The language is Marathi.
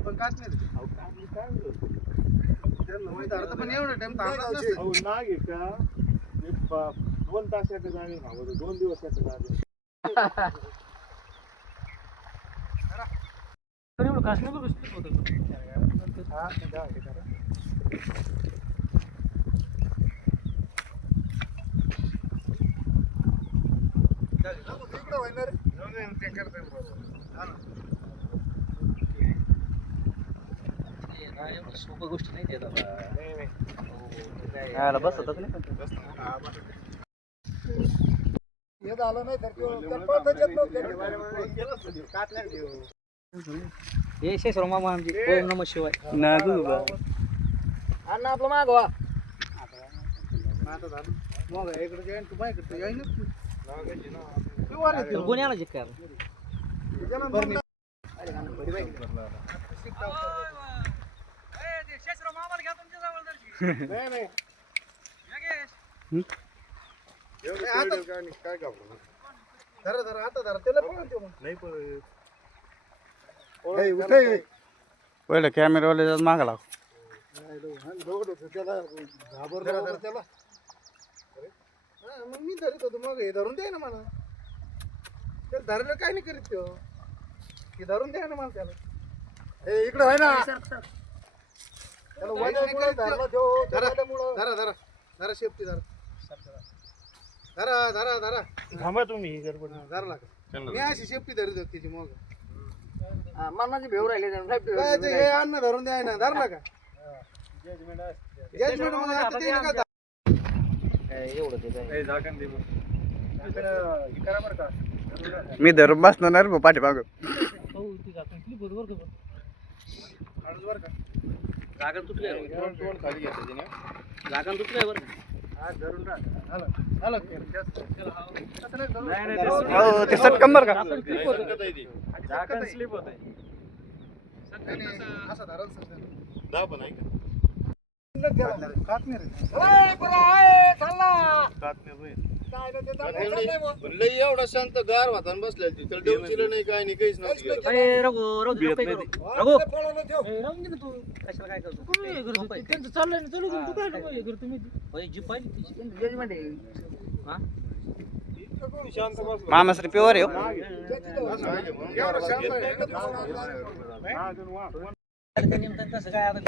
पण काच नाही पण एवढं टाइम थांबणार नाग आहे का 2 तास याच्या जागे 2 दिवस याच्या जागे एवढं काच नाही बसत होतं सोपं गोष्ट नाही देत आता बसतच नाही हे शेषराव मामा आमचे ओम नमः शिवाय अण्णा आपलं मागवा मग इकडे जाईन तू बाईकडे येईन कोणी आला काय काय घाबरू धरा धरा आता धरा त्याला पण नाही पहिलं कॅमेरावाले मागा लाव त्याला घाबरला त्याला मग मी धरीत होतो मग हे धरून द्या ना मला त्याला धरलं काय नाही करीत तो हे धरून द्या ना मला त्याला इकडं आहे ना धरा धरा धरा शेपटी धरा धरा धरा धरा थांबा तुम्ही गडबड धरा लागा मी अशी शेपटी धरीत होती त्याची मग मनाची भेव राहिले हे अन्न धरून द्या ना धरला का जजमेंट मग आता ते नका मी धरून बसणार रे पाठीमाग लागण तुटले खाली घेते लागण तुटले बरं ते सटकंबर का स्लिप होत आहे असं धरल दा पण आहे का लई एवढा शांत गार वातावरण बसलाय त्याला डेवचिलं नाही काय नाही काहीच नव्हतं रघु तू कशाला काय करतो त्यांचं चाललंय ना चालू तू काय हे करतो मी जी पाहिली जजमेंट आहे हा मामाश्री प्युअर आहे कसं काय आता